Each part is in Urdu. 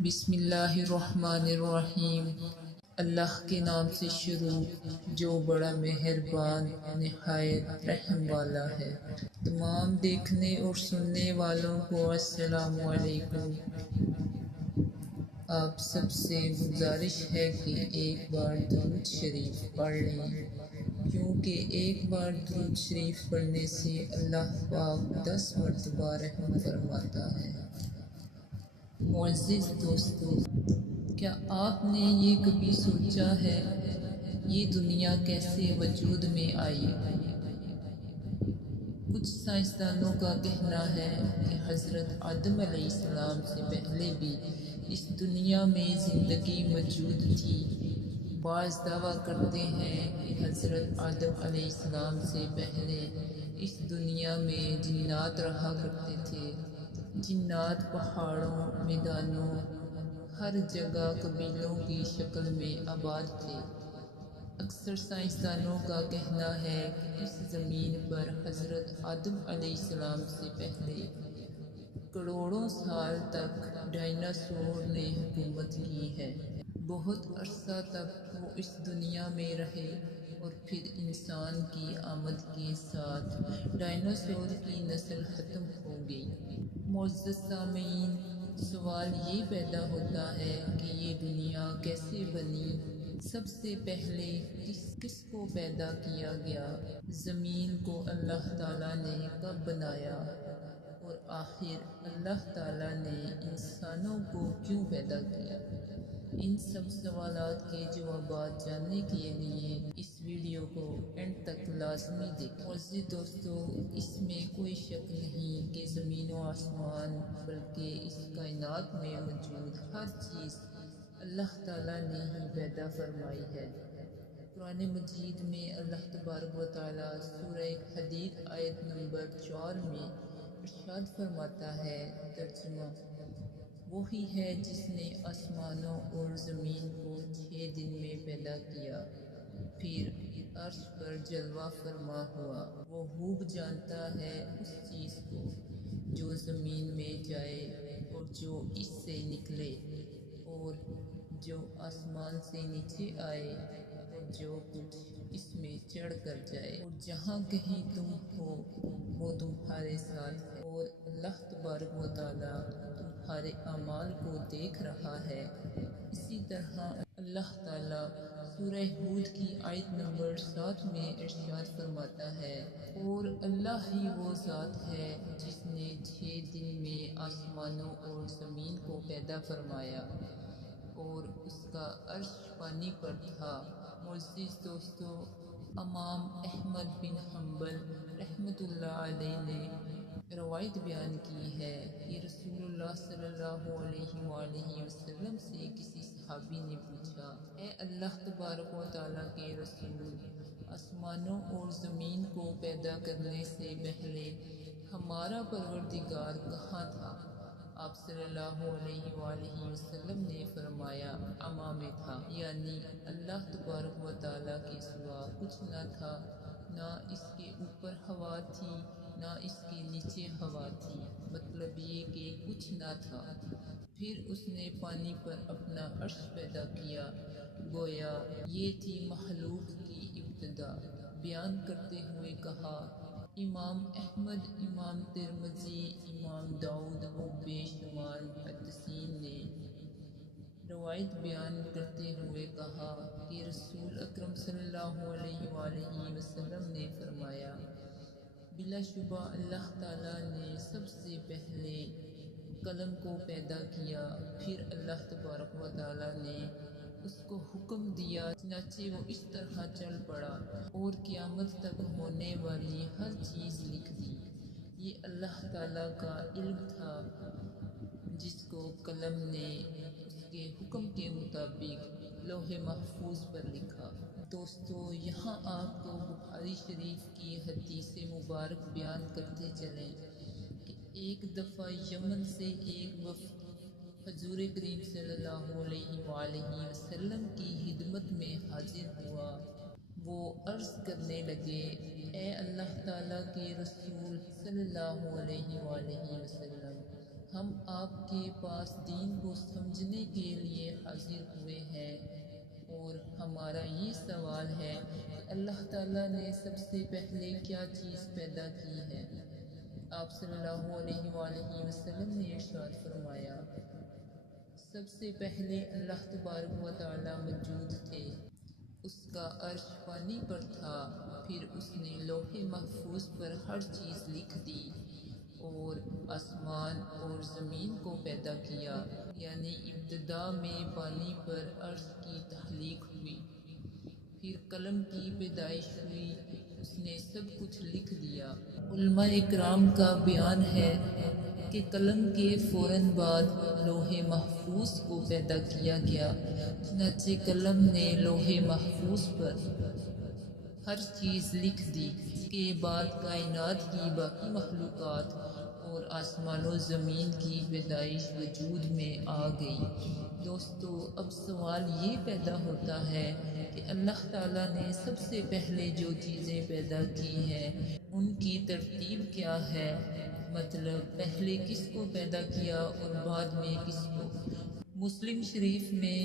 بسم اللہ الرحمن الرحیم۔ اللہ کے نام سے شروع جو بڑا مہربان نہایت رحم والا ہے۔ تمام دیکھنے اور سننے والوں کو السلام علیکم۔ آپ سب سے گزارش ہے کہ ایک بار درود شریف پڑھ لیں، کیونکہ ایک بار درود شریف پڑھنے سے اللہ پاک 10 مرتبہ رحم فرماتا ہے۔ معزز دوستو، کیا آپ نے یہ کبھی سوچا ہے یہ دنیا کیسے وجود میں آئی؟ کچھ سائنسدانوں کا کہنا ہے کہ حضرت آدم علیہ السلام سے پہلے بھی اس دنیا میں زندگی موجود تھی۔ بعض دعویٰ کرتے ہیں کہ حضرت آدم علیہ السلام سے پہلے اس دنیا میں جنات رہا کرتے تھے۔ جنات پہاڑوں، میدانوں، ہر جگہ قبیلوں کی شکل میں آباد تھے۔ اکثر سائنسدانوں کا کہنا ہے کہ اس زمین پر حضرت آدم علیہ السلام سے پہلے کروڑوں سال تک ڈائناسور نے حکومت کی ہے۔ بہت عرصہ تک وہ اس دنیا میں رہے اور پھر انسان کی آمد کے ساتھ ڈائناسور کی نسل ختم ہو گئی۔ معزز سامعین، سوال یہ پیدا ہوتا ہے کہ یہ دنیا کیسے بنی؟ سب سے پہلے کس کو پیدا کیا گیا؟ زمین کو اللہ تعالیٰ نے کب بنایا؟ اور آخر اللہ تعالیٰ نے انسانوں کو کیوں پیدا کیا؟ ان سب سوالات کے جوابات جاننے کے لیے اس ویڈیو کو اینڈ تک لازمی دیکھیں۔ معزز دوستو، اس میں کوئی شک نہیں کہ زمین و آسمان بلکہ اس کائنات میں موجود ہر چیز اللہ تعالیٰ نے ہی پیدا فرمائی ہے۔ قرآن مجید میں اللہ تبارک و تعالیٰ سورہ حدید آیت نمبر 4 میں ارشاد فرماتا ہے، ترجمہ: وہی ہے جس نے آسمانوں اور زمین کو 6 دن میں پیدا کیا، پھر عرش پر جلوہ فرما ہوا۔ وہ خوب جانتا ہے اس چیز کو جو زمین میں جائے اور جو اس سے نکلے، اور جو آسمان سے نیچے آئے اور جو کچھ اس میں چڑھ کر جائے، اور جہاں کہیں تم ہو وہ تمہارے ساتھ ہے، اور اللہ تبارک و تعالیٰ تمہارے اعمال کو دیکھ رہا ہے۔ اسی طرح اللہ تعالیٰ سورہ ہود کی آیت نمبر 7 میں ارشاد فرماتا ہے، اور اللہ ہی وہ ذات ہے جس نے 6 دن میں آسمانوں اور زمین کو پیدا فرمایا اور اس کا عرش پانی پر تھا۔ معزز دوستو، امام احمد بن حنبل رحمۃ اللہ علیہ نے روایت بیان کی ہے کہ رسول اللہ صلی اللہ علیہ وآلہ وسلم سے کسی صحابی نے پوچھا، اے اللہ تبارک و تعالیٰ کے رسول، آسمانوں اور زمین کو پیدا کرنے سے پہلے ہمارا پروردگار کہاں تھا؟ آپ صلی اللہ علیہ وآلہ وسلم نے فرمایا، عما میں تھا، یعنی اللہ تبارک و تعالیٰ کے سوا کچھ نہ تھا، نہ اس کے اوپر ہوا تھی نہ اس کے نیچے ہوا تھی، مطلب یہ کہ کچھ نہ تھا۔ پھر اس نے پانی پر اپنا عرش پیدا کیا، گویا یہ تھی مخلوق کی ابتدا۔ بیان کرتے ہوئے کہا، امام احمد، امام ترمذی، امام داؤد اور بے شمار محدثین نے روایت بیان کرتے ہوئے کہا کہ رسول اکرم صلی اللہ علیہ وآلہ وسلم نے فرمایا، بلا شبہ اللہ تعالیٰ نے سب سے پہلے قلم کو پیدا کیا، پھر اللہ تبارک و تعالیٰ نے اس کو حکم دیا، چنانچہ وہ اس طرح چل پڑا اور قیامت تک ہونے والی ہر چیز لکھ دی۔ یہ اللہ تعالیٰ کا علم تھا جس کو قلم نے اس کے حکم کے مطابق لوح محفوظ پر لکھا۔ دوستو، یہاں آپ کو بخاری شریف کی حدیث مبارک بیان کرتے چلیں کہ ایک دفعہ یمن سے ایک وفد حضور کریم صلی اللہ علیہ وآلہ وسلم کی خدمت میں حاضر ہوا۔ وہ عرض کرنے لگے، اے اللہ تعالیٰ کے رسول صلی اللہ علیہ وآلہ وسلم، ہم آپ کے پاس دین کو سمجھنے ہمارا یہ سوال ہے کہ اللہ تعالیٰ نے سب سے پہلے کیا چیز پیدا کی ہے؟ آپ صلی اللہ علیہ وآلہ وسلم نے ارشاد فرمایا، سب سے پہلے اللہ تبارک و تعالیٰ موجود تھے، اس کا عرش پانی پر تھا، پھر اس نے لوح محفوظ پر ہر چیز لکھ دی اور آسمان اور زمین کو پیدا کیا، یعنی ابتدا میں پانی پر عرش کی تخلیق ہوئی، پھر قلم کی پیدائش ہوئی، اس نے سب کچھ لکھ دیا۔ علماء اکرام کا بیان ہے کہ قلم کے فوراً بعد لوح محفوظ کو پیدا کیا گیا، چنانچہ قلم نے لوح محفوظ پر ہر چیز لکھ دی۔ اس کے بعد کائنات کی باقی مخلوقات اور آسمان و زمین کی پیدائش وجود میں آ گئی۔ دوستو، اب سوال یہ پیدا ہوتا ہے کہ اللہ تعالیٰ نے سب سے پہلے جو چیزیں پیدا کی ہیں ان کی ترتیب کیا ہے؟ مطلب پہلے کس کو پیدا کیا اور بعد میں کس کو؟ مسلم شریف میں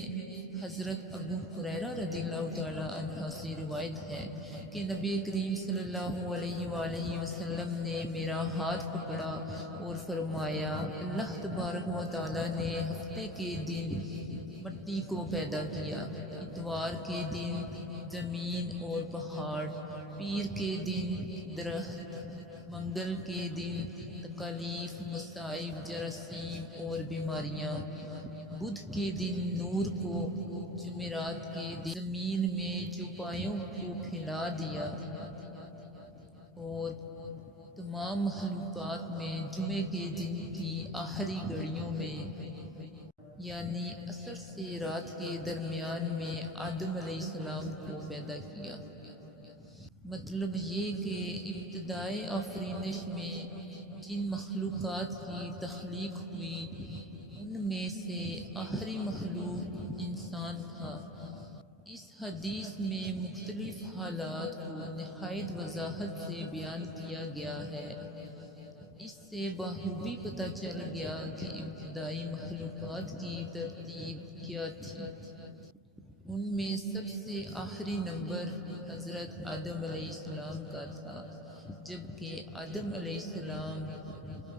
حضرت ابو ہریرہ رضی اللہ تعالیٰ عنہ سے روایت ہے کہ نبی کریم صلی اللہ علیہ وآلہ وسلم نے میرا ہاتھ پکڑا اور فرمایا، اللہ تبارک و تعالیٰ نے ہفتے کے دن مٹی کو پیدا کیا، اتوار کے دن زمین اور پہاڑ، پیر کے دن درخت، منگل کے دن تکالیف، مصائب، جراثیم اور بیماریاں، بدھ کے دن نور کو، جمعرات کے دن زمین میں چوپایوں کو پھیلا دیا اور تمام مخلوقات میں جمعے کے دن کی آخری گھڑیوں میں یعنی عصر سے رات کے درمیان میں آدم علیہ السلام کو پیدا کیا۔ مطلب یہ کہ ابتدائے آفرینش میں جن مخلوقات کی تخلیق ہوئی ان میں سے آخری مخلوق انسان تھا۔ اس حدیث میں مختلف حالات کو نہایت وضاحت سے بیان کیا گیا ہے۔ اس سے بخوبی پتہ چل گیا کہ ابتدائی مخلوقات کی ترتیب کیا تھی۔ ان میں سب سے آخری نمبر حضرت آدم علیہ السلام کا تھا، جبکہ آدم علیہ السلام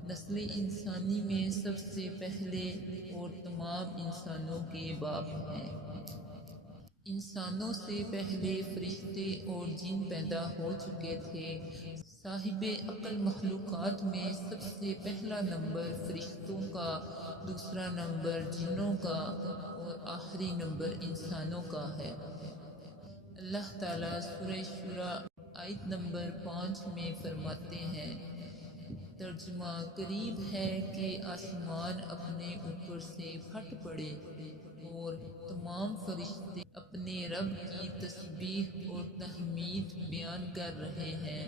نسل انسانی میں سب سے پہلے اور تمام انسانوں کے باپ ہیں۔ انسانوں سے پہلے فرشتے اور جن پیدا ہو چکے تھے۔ صاحب عقل مخلوقات میں سب سے پہلا نمبر فرشتوں کا، دوسرا نمبر جنوں کا اور آخری نمبر انسانوں کا ہے۔ اللہ تعالیٰ سورہ شورى آیت نمبر 5 میں فرماتے ہیں، ترجمہ: قریب ہے کہ آسمان اپنے اوپر سے پھٹ پڑے اور تمام فرشتے اپنے رب کی تسبیح اور تحمید بیان کر رہے ہیں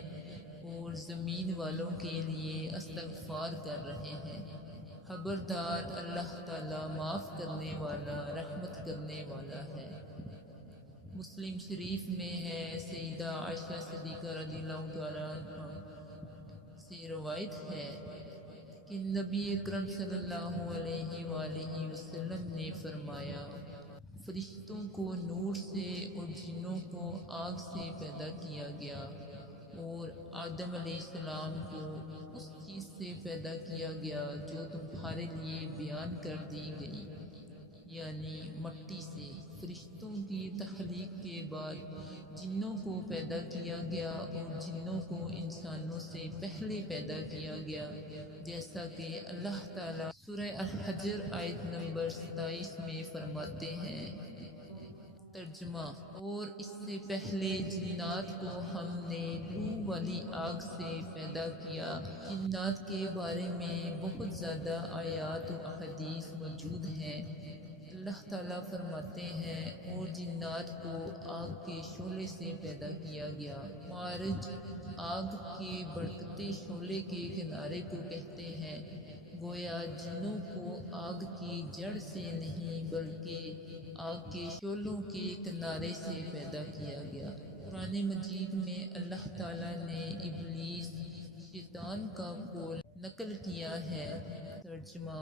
اور زمین والوں کے لیے استغفار کر رہے ہیں۔ خبردار، اللہ تعالیٰ معاف کرنے والا، رحمت کرنے والا ہے۔ مسلم شریف میں ہے، سیدہ عائشہ صدیقہ رضی اللہ تعالیٰ عنہ سے روایت ہے کہ نبی اکرم صلی اللہ علیہ وآلہ وسلم نے فرمایا، فرشتوں کو نور سے اور جنوں کو آگ سے پیدا کیا گیا اور آدم علیہ السلام کو اس چیز سے پیدا کیا گیا جو تمہارے لیے بیان کر دی گئی، یعنی مٹی سے۔ فرشتوں کی تخلیق کے بعد جنوں کو پیدا کیا گیا اور جنوں کو انسانوں سے پہلے پیدا کیا گیا، جیسا کہ اللہ تعالیٰ سورہ الحجر آیت نمبر 27 میں فرماتے ہیں۔ ترجمہ: اور اس سے پہلے جنات کو ہم نے لو والی آگ سے پیدا کیا۔ جنات کے بارے میں بہت زیادہ آیات و احادیث موجود ہیں۔ اللہ تعالیٰ فرماتے ہیں، اور جنات کو آگ کے شعلے سے پیدا کیا گیا۔ معارج آگ کے بھڑکتے شعلے کے کنارے کو کہتے ہیں، گویا جنوں کو آگ کی جڑ سے نہیں بلکہ آگ کے شعلوں کے کنارے سے پیدا کیا گیا۔ قرآن مجید میں اللہ تعالیٰ نے ابلیس، شیطان کا قول نقل کیا ہے۔ ترجمہ: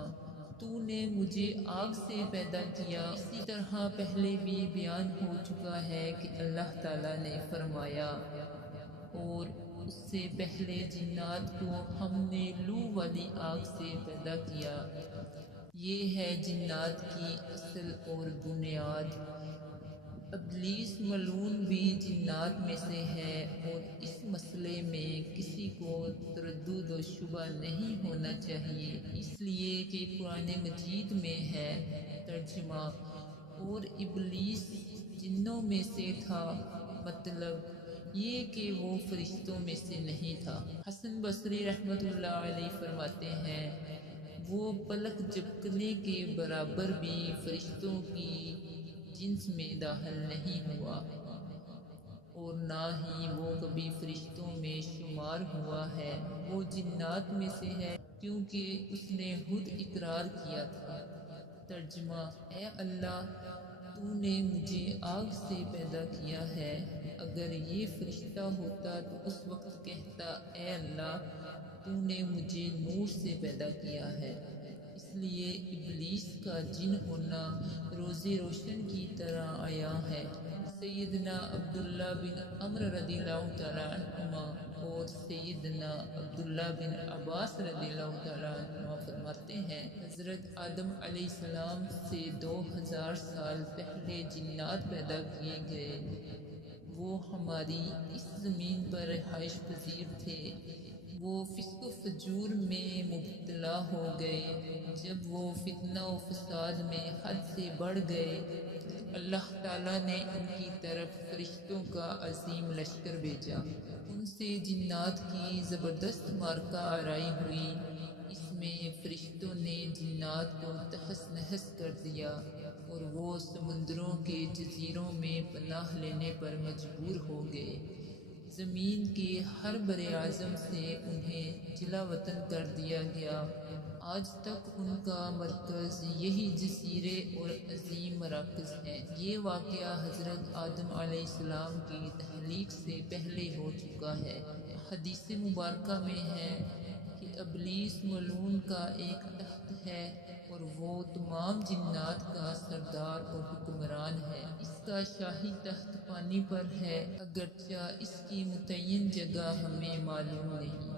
تو نے مجھے آگ سے پیدا کیا۔ اسی طرح پہلے بھی بیان ہو چکا ہے کہ اللہ تعالیٰ نے فرمایا، اور اس سے پہلے جنات کو ہم نے لو والی آگ سے پیدا کیا۔ یہ ہے جنات کی اصل اور بنیاد۔ ابلیس ملعون بھی جنات میں سے ہے، اور اس مسئلے میں کسی کو تردد و شبہ نہیں ہونا چاہیے، اس لیے کہ قرآن مجید میں ہے۔ ترجمہ: اور ابلیس جنوں میں سے تھا، مطلب یہ کہ وہ فرشتوں میں سے نہیں تھا۔ حسن بصری رحمۃ اللہ علیہ فرماتے ہیں، وہ پلک جھپکنے کے برابر بھی فرشتوں کی جنس میں داخل نہیں ہوا، اور نہ ہی وہ کبھی فرشتوں میں شمار ہوا ہے۔ وہ جنات میں سے ہے کیونکہ اس نے خود اقرار کیا تھا۔ ترجمہ: اے اللہ، تو نے مجھے آگ سے پیدا کیا ہے۔ اگر یہ فرشتہ ہوتا تو اس وقت کہتا، اے اللہ، تو نے مجھے نور سے پیدا کیا ہے۔ اس لیے ابلیس کا جن ہونا روز روشن کی طرح عیاں ہے۔ سیدنا عبداللہ بن عمرو رضی اللہ تعالیٰ عنہما اور سیدنا عبداللہ بن عباس رضی اللہ تعالیٰ عنہما فرماتے ہیں، حضرت آدم علیہ السلام سے 2000 سال پہلے جنات پیدا کیے گئے۔ وہ ہماری اس زمین پر رہائش پذیر تھے۔ وہ فسق و فجور میں مبتلا ہو گئے۔ جب وہ فتنہ و فساد میں حد سے بڑھ گئے تو اللہ تعالیٰ نے ان کی طرف فرشتوں کا عظیم لشکر بھیجا۔ ان سے جنات کی زبردست معرکہ آرائی ہوئی۔ اس میں فرشتوں نے جنات کو تہس نہس کر دیا، اور وہ سمندروں کے جزیروں میں پناہ لینے پر مجبور ہو گئے۔ زمین کے ہر بر اعظم سے انہیں جلا وطن کر دیا گیا۔ آج تک ان کا مرکز یہی جزیرے اور عظیم مراکز ہیں۔ یہ واقعہ حضرت آدم علیہ السلام کی تخلیق سے پہلے ہو چکا ہے۔ حدیث مبارکہ میں ہے کہ ابلیس ملعون کا ایک تخت ہے، اور وہ تمام جنات کا سردار اور حکمران ہے۔ اس کا شاہی تخت پانی پر ہے، اگرچہ اس کی متعین جگہ ہمیں معلوم نہیں۔